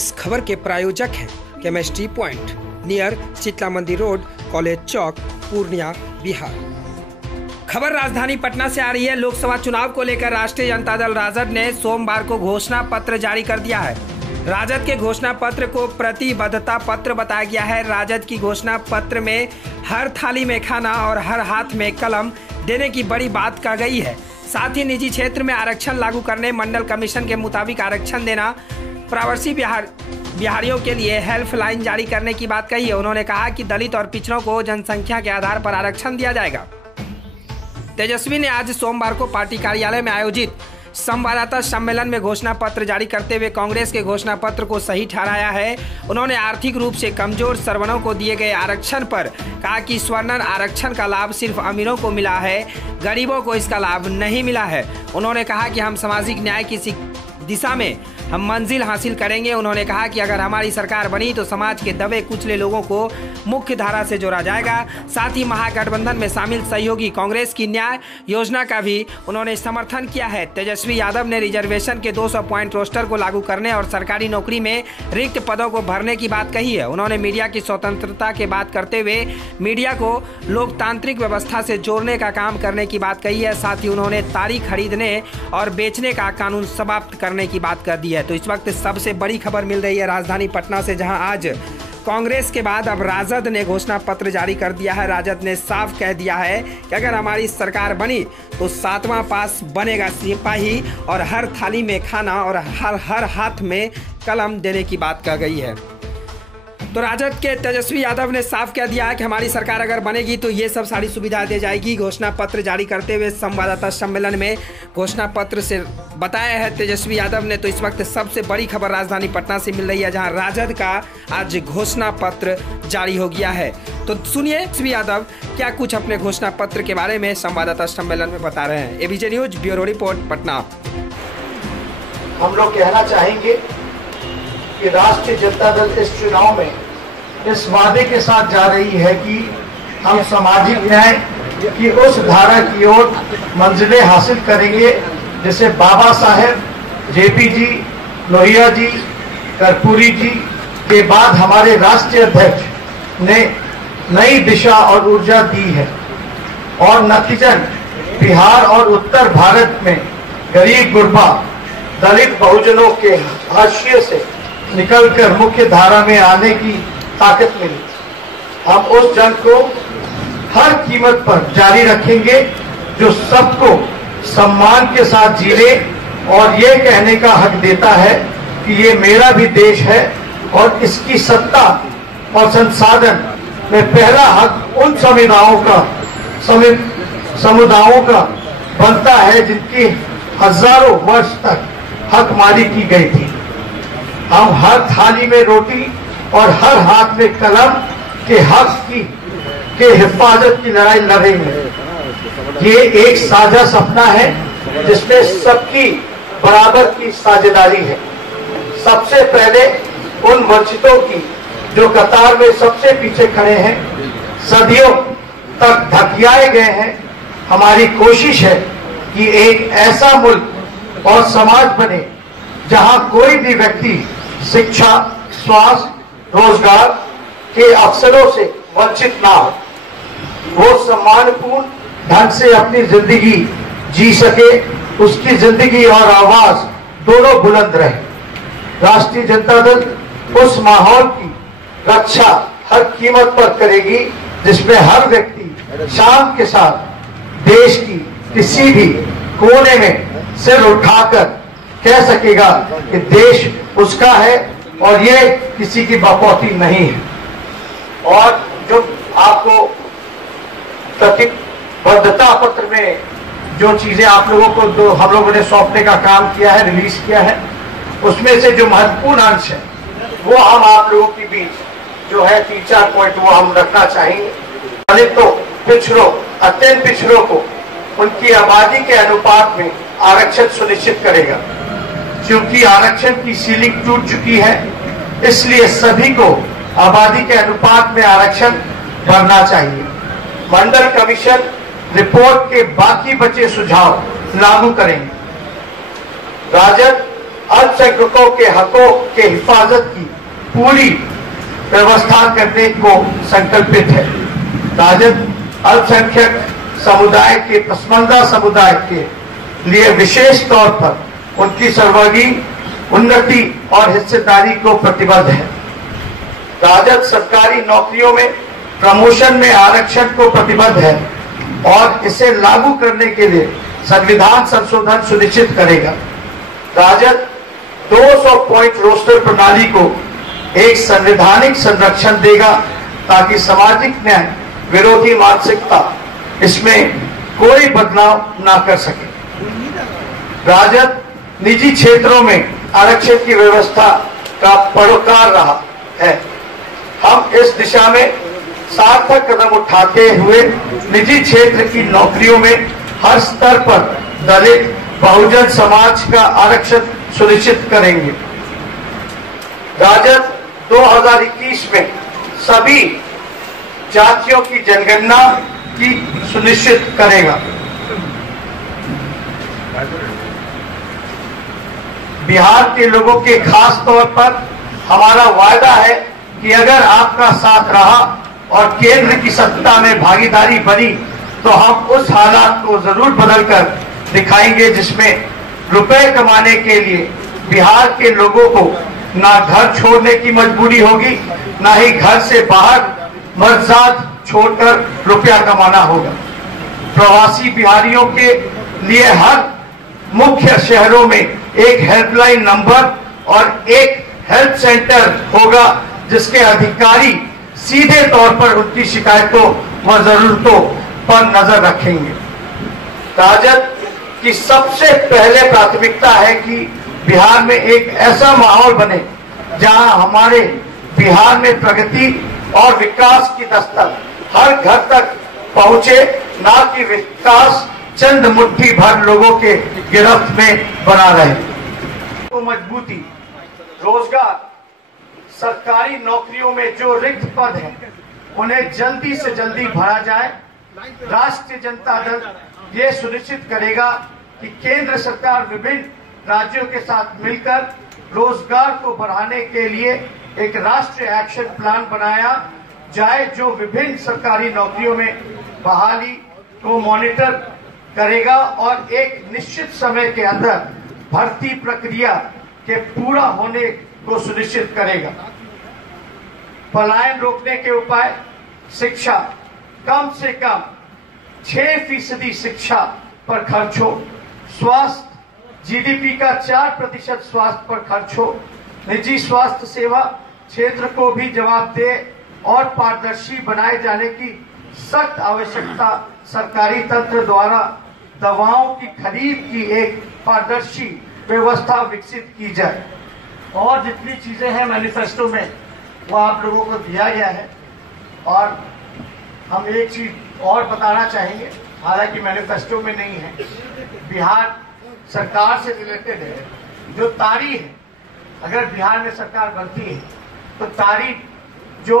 इस खबर के प्रायोजक हैं केमिस्ट्री पॉइंट, नियर शीतला मंदिर रोड, कॉलेज चौक, पूर्णिया, बिहार। खबर राजधानी पटना से आ रही है। लोकसभा चुनाव को लेकर राष्ट्रीय जनता दल राजद ने सोमवार को घोषणा पत्र जारी कर दिया है। राजद के घोषणा पत्र को प्रतिबद्धता पत्र बताया गया है। राजद की घोषणा पत्र में हर थाली में खाना और हर हाथ में कलम देने की बड़ी बात कही गई है। साथ ही निजी क्षेत्र में आरक्षण लागू करने, मंडल कमीशन के मुताबिक आरक्षण देना, प्रवासी बिहारियों के लिए हेल्पलाइन जारी करने की बात कही है। उन्होंने कहा कि दलित और पिछड़ों को जनसंख्या के आधार पर आरक्षण दिया जाएगा। तेजस्वी ने आज सोमवार को पार्टी कार्यालय में आयोजित संवाददाता सम्मेलन में घोषणा पत्र जारी करते हुए कांग्रेस के घोषणा पत्र को सही ठहराया है। उन्होंने आर्थिक रूप से कमजोर सवर्णों को दिए गए आरक्षण पर कहा कि स्वर्ण आरक्षण का लाभ सिर्फ अमीरों को मिला है, गरीबों को इसका लाभ नहीं मिला है। उन्होंने कहा कि हम सामाजिक न्याय की दिशा में हम मंजिल हासिल करेंगे। उन्होंने कहा कि अगर हमारी सरकार बनी तो समाज के दबे कुचले लोगों को मुख्य धारा से जोड़ा जाएगा। साथ ही महागठबंधन में शामिल सहयोगी कांग्रेस की न्याय योजना का भी उन्होंने समर्थन किया है। तेजस्वी यादव ने रिजर्वेशन के 200 पॉइंट रोस्टर को लागू करने और सरकारी नौकरी में रिक्त पदों को भरने की बात कही है। उन्होंने मीडिया की स्वतंत्रता की बात करते हुए मीडिया को लोकतांत्रिक व्यवस्था से जोड़ने का काम करने की बात कही है। साथ ही उन्होंने तारीख खरीदने और बेचने का कानून समाप्त करने की बात कर दी है। तो इस वक्त सबसे बड़ी खबर मिल रही है राजधानी पटना से, जहां आज कांग्रेस के बाद अब राजद ने घोषणा पत्र जारी कर दिया है। राजद ने साफ कह दिया है कि अगर हमारी सरकार बनी तो 7वां पास बनेगा सिपाही और हर थाली में खाना और हर हाथ में कलम देने की बात कही गई है। तो राजद के तेजस्वी यादव ने साफ कह दिया है कि हमारी सरकार अगर बनेगी तो ये सब सारी सुविधा दी जाएगी। घोषणा पत्र जारी करते हुए संवाददाता सम्मेलन में घोषणा पत्र से बताया है तेजस्वी यादव ने। तो इस वक्त सबसे बड़ी खबर राजधानी पटना से मिल रही है, जहां राजद का आज घोषणा पत्र जारी हो गया है। तो सुनिए तेजस्वी यादव क्या कुछ अपने घोषणा पत्र के बारे में संवाददाता सम्मेलन में बता रहे हैं। ABJ news bureau report, Patna. हम लोग कहना चाहेंगे कि राष्ट्रीय जनता दल इस चुनाव में इस वादे के साथ जा रही है कि हम सामाजिक न्याय की उस धारा की ओर मंजिलें हासिल करेंगे जिसे बाबा साहेब, जेपी जी, लोहिया जी, कर्पूरी जी के बाद हमारे राष्ट्रीय अध्यक्ष ने नई दिशा और ऊर्जा दी है। और नतीजन बिहार और उत्तर भारत में गरीब गुरबा दलित बहुजनों के हाशिए से निकलकर मुख्य धारा में आने की ताकत मिली। हम उस जंग को हर कीमत पर जारी रखेंगे जो सबको सम्मान के साथ जीने और ये कहने का हक देता है कि ये मेरा भी देश है और इसकी सत्ता और संसाधन में पहला हक उन समुदायों का बनता है जिनकी हजारों वर्ष तक हकमारी की गई थी। हम हर थाली में रोटी और हर हाथ में कलम के हक के हिफाजत की लड़ाई लड़ेंगे। ये एक साझा सपना है जिसमें सबकी बराबर की साझेदारी है। सबसे पहले उन वंचितों की जो कतार में सबसे पीछे खड़े हैं, सदियों तक धकियाए गए हैं। हमारी कोशिश है कि एक ऐसा मुल्क और समाज बने जहां कोई भी व्यक्ति शिक्षा, स्वास्थ्य, रोजगार के अवसरों से वंचित ना हो। वो सम्मानपूर्ण ढंग से अपनी जिंदगी जी सके, उसकी जिंदगी और आवाज दोनों बुलंद रहे। राष्ट्रीय जनता दल उस माहौल की रक्षा हर कीमत पर करेगी जिसमें हर व्यक्ति शान के साथ देश की किसी भी कोने में सिर उठाकर कह सकेगा कि देश उसका है और ये किसी की बपौती नहीं है। और जो आपको प्रतिबद्धता पत्र में जो चीजें आप लोगों को हम लोगों ने सौंपने का काम किया है, रिलीज किया है, उसमें से जो महत्वपूर्ण अंश है वो हम आप लोगों के बीच जो है 3-4 पॉइंट वो हम रखना चाहेंगे। दलितों, पिछड़ों, अत्यंत पिछड़ों को उनकी आबादी के अनुपात में आरक्षण सुनिश्चित करेगा। क्योंकि आरक्षण की सीलिंग टूट चुकी है, इसलिए सभी को आबादी के अनुपात में आरक्षण भरना चाहिए। मंडल कमीशन रिपोर्ट के बाकी बचे सुझाव लागू करेंगे। राजद अल्पसंख्यकों के हकों के हिफाजत की पूरी व्यवस्था करने को संकल्पित है। राजद अल्पसंख्यक समुदाय के पसमानदा समुदाय के लिए विशेष तौर पर उनकी सर्वांगीण उन्नति और हिस्सेदारी को प्रतिबद्ध है। राजद सरकारी नौकरियों में प्रमोशन में आरक्षण को प्रतिबद्ध है और इसे लागू करने के लिए संविधान संशोधन सुनिश्चित करेगा। राजद 200 पॉइंट रोस्टर प्रणाली को एक संवैधानिक संरक्षण देगा ताकि सामाजिक न्याय विरोधी मानसिकता इसमें कोई बदलाव ना कर सके। राजद निजी क्षेत्रों में आरक्षण की व्यवस्था का परोकार रहा है। हम इस दिशा में सार्थक कदम उठाते हुए निजी क्षेत्र की नौकरियों में हर स्तर पर दलित बहुजन समाज का आरक्षण सुनिश्चित करेंगे। राजद 2021 में सभी जातियों की जनगणना की सुनिश्चित करेगा। बिहार के लोगों के खास तौर पर हमारा वायदा है कि अगर आपका साथ रहा और केंद्र की सत्ता में भागीदारी बनी तो हम उस हालात को जरूर बदलकर दिखाएंगे जिसमें रुपए कमाने के लिए बिहार के लोगों को ना घर छोड़ने की मजबूरी होगी, ना ही घर से बाहर मर्जाद छोड़कर रुपया कमाना होगा। प्रवासी बिहारियों के लिए हर मुख्य शहरों में एक हेल्पलाइन नंबर और एक हेल्प सेंटर होगा जिसके अधिकारी सीधे तौर पर उनकी शिकायतों व जरूरतों पर नजर रखेंगे। राजद की सबसे पहले प्राथमिकता है कि बिहार में एक ऐसा माहौल बने जहां हमारे बिहार में प्रगति और विकास की दस्तक हर घर तक पहुंचे, ना कि विकास चंद मुट्ठी भर लोगों के गिरफ्त में बना रहे। तो मजबूती, रोजगार, सरकारी नौकरियों में जो रिक्त पद हैं उन्हें जल्दी से जल्दी भरा जाए। राष्ट्रीय जनता दल ये सुनिश्चित करेगा कि केंद्र सरकार विभिन्न राज्यों के साथ मिलकर रोजगार को बढ़ाने के लिए एक राष्ट्रीय एक्शन प्लान बनाया जाए जो विभिन्न सरकारी नौकरियों में बहाली को मॉनिटर करेगा और एक निश्चित समय के अंदर भर्ती प्रक्रिया के पूरा होने को सुनिश्चित करेगा। पलायन रोकने के उपाय, शिक्षा, कम से कम 6% शिक्षा पर खर्च हो, स्वास्थ्य, जीडीपी का 4% स्वास्थ्य पर खर्च हो, निजी स्वास्थ्य सेवा क्षेत्र को भी जवाबदेह और पारदर्शी बनाए जाने की सख्त आवश्यकता, सरकारी तंत्र द्वारा दवाओं की खरीद की एक पारदर्शी व्यवस्था विकसित की जाए और जितनी चीजें हैं मैनिफेस्टो में वो आप लोगों को दिया गया है। और हम एक चीज और बताना चाहेंगे, हालांकि मैनिफेस्टो में नहीं है, बिहार सरकार से रिलेटेड है, जो तारीख है, अगर बिहार में सरकार बनती है तो तारीख जो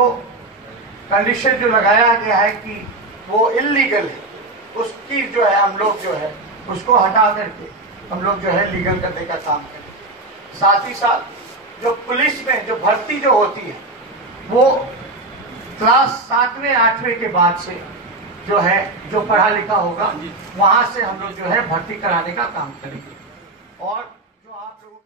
कंडीशन जो लगाया गया है कि वो इलीगल है, उसकी जो है हम लोग जो है उसको हटा करके हम लोग जो है लीगल करने का काम करें। साथ ही साथ जो पुलिस में जो भर्ती जो होती है वो क्लास 7वें 8वें के बाद से जो है जो पढ़ा लिखा होगा वहां से हम लोग जो है भर्ती कराने का काम करेंगे। और जो आप लोगों